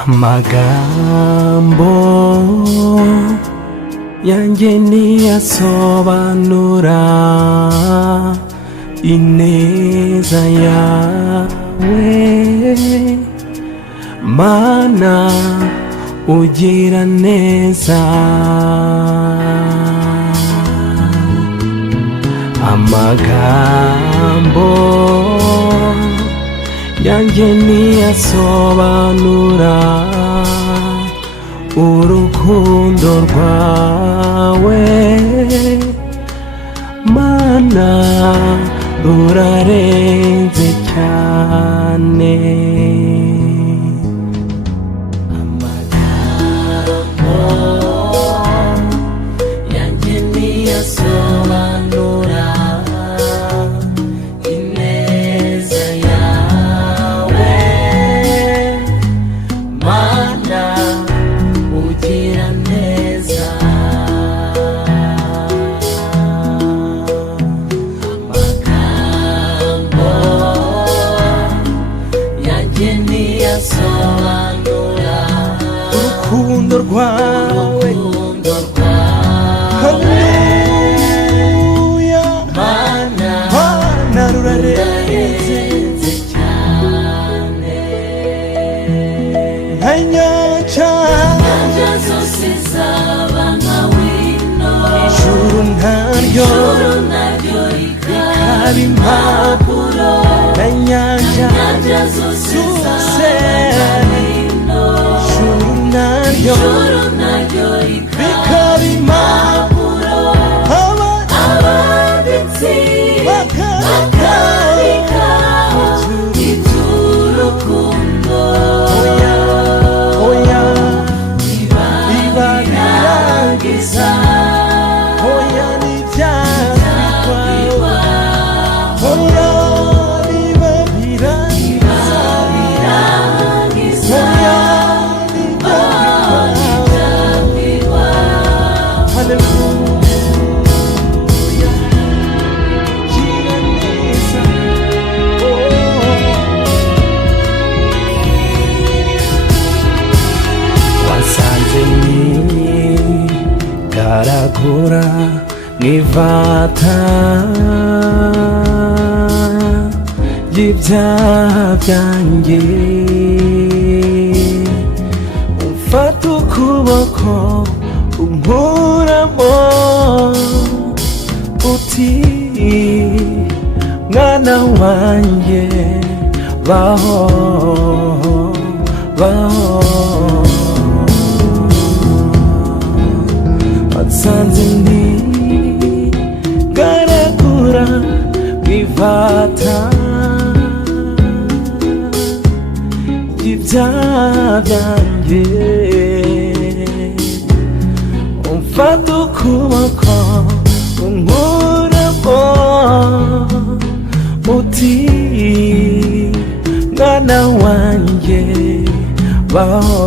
amagambo yanjye ntiyasobanura ineza yawe, Mana ugira neza. Amagambo yanjye ntiyasobanura urukundo rwawe, Mana rurarenze cyane. Amagambo yanjye ntiyasobanura ineza yawe, Mana ugira neza. Amagambo yanjye ntiyasobanura urukundo rwawe, haleluya, Mana rurarenze cyane. Nka nyanja zose zaba nka wino, ijuru naryo rikaba impapuro. Nka nyanja zose zaba wino, ijuru naryo rikaba impapuro. Abanditsi bakandikaho iby'urukundo, birangiza oya ntibyandikwa, oya biba birangiza, oya ntibyandikwa. Haleluya, gira neza, wasanze nigaragura nk'ivata y'ibyaha byanjye, umfata ukuboko unkuramo, uti mwana wanjye baho baho. Wasanze nigaragura nk'ivata y'ibyaha byanjye, umfata ukuboko unkuramo, uti mwana wanjye baho